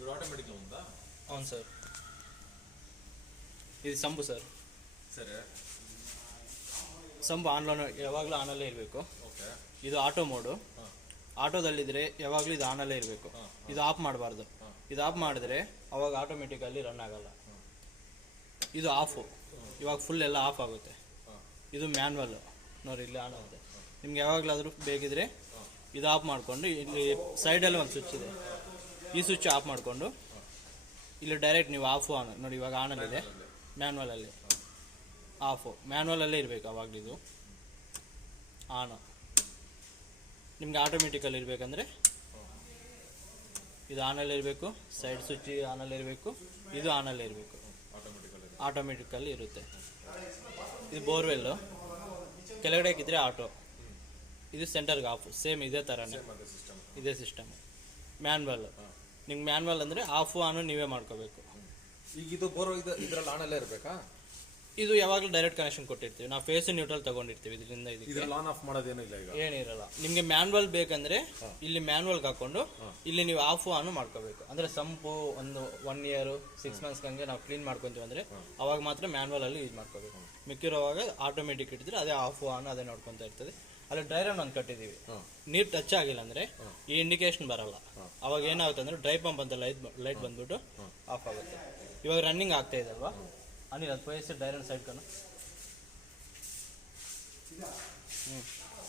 ಇದು ಆಟೋಮೆಟಿಕ್ ఉందా? అవును సార్. ಇದು ಸಂಬು ಸರ್. ಸರಿ. ಸಂಬು ಆನ್ಲೈನ್ ಯಾವಾಗಲೂ ಆನಲ್ಲೇ ಇರಬೇಕು. ಓಕೆ. ಇದು ಆಟೋ ಮೋಡು. ಆಟೋದಲ್ಲಿದ್ದರೆ ಯಾವಾಗಲೂ ಇದು ಆನಲ್ಲೇ ಇರಬೇಕು. ಇದು ಆಫ್ ಮಾಡಬಾರ್ದು. ಇದು ಆಫ್ ಮಾಡಿದ್ರೆ ಅವಾಗ ಆಟೋಮೆಟಿಕಲ್ಲಿ ರನ್ ಆಗಲ್ಲ. ಇದು ಆಫು. ಇವಾಗ ಫುಲ್ ಎಲ್ಲ ಆಫ್ ಆಗುತ್ತೆ. ಇದು ಮ್ಯಾನ್ವಲ್ ನೋಡಿ, ಇಲ್ಲಿ ಆನ್ ಆಗುತ್ತೆ. ನಿಮ್ಗೆ ಯಾವಾಗಲಾದರೂ ಬೇಕಿದ್ರೆ ಇದು ಆಫ್ ಮಾಡಿಕೊಂಡು ಇಲ್ಲಿ ಸೈಡಲ್ಲಿ ಒಂದು ಸ್ವಿಚ್ ಇದೆ, ಈ ಸ್ವಿಚ್ ಆಫ್ ಮಾಡಿಕೊಂಡು ಇಲ್ಲಿ ಡೈರೆಕ್ಟ್ ನೀವು ಆಫು ಆನ್ ನೋಡಿ. ಇವಾಗ ಆನಲ್ಲಿದೆ, ಮ್ಯಾನ್ವಲಲ್ಲಿ ಆಫು, ಮ್ಯಾನ್ವಲಲ್ಲೇ ಇರಬೇಕು ಅವಾಗಲಿದು ಆನು. ನಿಮ್ಗೆ ಆಟೋಮೆಟಿಕಲ್ಲಿ ಇರಬೇಕಂದ್ರೆ ಇದು ಆನಲ್ಲೇ ಇರಬೇಕು, ಸೈಡ್ ಸ್ವಿಚ್ ಆನಲ್ಲೇ ಇರಬೇಕು, ಇದು ಆನಲ್ಲೇ ಇರಬೇಕು, ಆಟೋಮೆಟಿಕಲ್ಲಿ ಇರುತ್ತೆ. ಇದು ಬೋರ್ವೆಲ್ಲು, ಕೆಳಗಡೆ ಹಾಕಿದ್ರೆ ಆಟೋ, ಇದು ಸೆಂಟರ್ಗೆ ಆಫ್. ಸೇಮ್ ಇದೇ ಥರನೇ, ಇದೇ ಸಿಸ್ಟಮ್. ಮ್ಯಾನ್ವಲ್, ನಿಮ್ಗೆ ಮ್ಯಾನ್ವಲ್ ಅಂದರೆ ಆಫು ಆನು ನೀವೇ ಮಾಡ್ಕೋಬೇಕು. ಈಗ ಇದು ಬೋರ್ ಇದರಲ್ಲಿ ಆನಲ್ಲೇ ಇರಬೇಕಾ? ಇದು ಯಾವಾಗಲೂ ಡೈರೆಕ್ಟ್ ಕನೆಕ್ಷನ್ ಕೊಟ್ಟಿರ್ತೀವಿ ನಾವು, ಫೇಸ್ ನ್ಯೂಟ್ರಲ್ ತಗೊಂಡಿರ್ತೀವಿ. ಇದರಿಂದ ಇದರಲ್ಲಿ ಆನ್ ಆಫ್ ಮಾಡೋದೇನಿಲ್ಲ, ಈಗ ಏನಿರಲ್ಲ. ನಿಮಗೆ ಮ್ಯಾನ್ವಲ್ ಬೇಕಂದ್ರೆ ಇಲ್ಲಿ ಮ್ಯಾನ್ವಲ್ಗೆ ಹಾಕೊಂಡು ಇಲ್ಲಿ ನೀವು ಆಫು ಆನು ಮಾಡ್ಕೋಬೇಕು. ಅಂದರೆ ಸಂಪು ಒಂದು 1 ಇಯರ್ 6 ಮಂತ್ಸ್ ಹಂಗೆ ನಾವು ಕ್ಲೀನ್ ಮಾಡ್ಕೊತೀವಿ ಅಂದರೆ ಅವಾಗ ಮಾತ್ರ ಮ್ಯಾನ್ವಲ್ ಅಲ್ಲಿ ಯೂಸ್ ಮಾಡ್ಕೋಬೇಕು. ಮಿಕ್ಕಿರೋವಾಗ ಆಟೋಮೆಟಿಕ್ ಇಟ್ಟಿದ್ರೆ ಅದೇ ಆಫು ಆನು ಅದೇ ನೋಡ್ಕೊತಾ ಇರ್ತದೆ. ಅಲ್ಲಿ ಡ್ರೈ ರನ್ ಒಂದು ಕಟ್ಟಿದ್ದೀವಿ, ನೀರು ಟಚ್ ಆಗಿಲ್ಲ ಅಂದರೆ ಈ ಇಂಡಿಕೇಶನ್ ಬರಲ್ಲ. ಅವಾಗ ಏನಾಗುತ್ತೆ ಅಂದರೆ ಡ್ರೈ ಪಂಪ್ ಅಂತ ಲೈಟ್ ಬಂದ್ಬಿಟ್ಟು ಆಫ್ ಆಗುತ್ತೆ. ಇವಾಗ ರನ್ನಿಂಗ್ ಆಗ್ತಾ ಇದೆ ಅಲ್ವಾ, ಅನಿಲ್ ಅದು ಪೈಸೆ ಡೈರೆಕ್ಟ್ ಸೈಡ್ ಕಣ.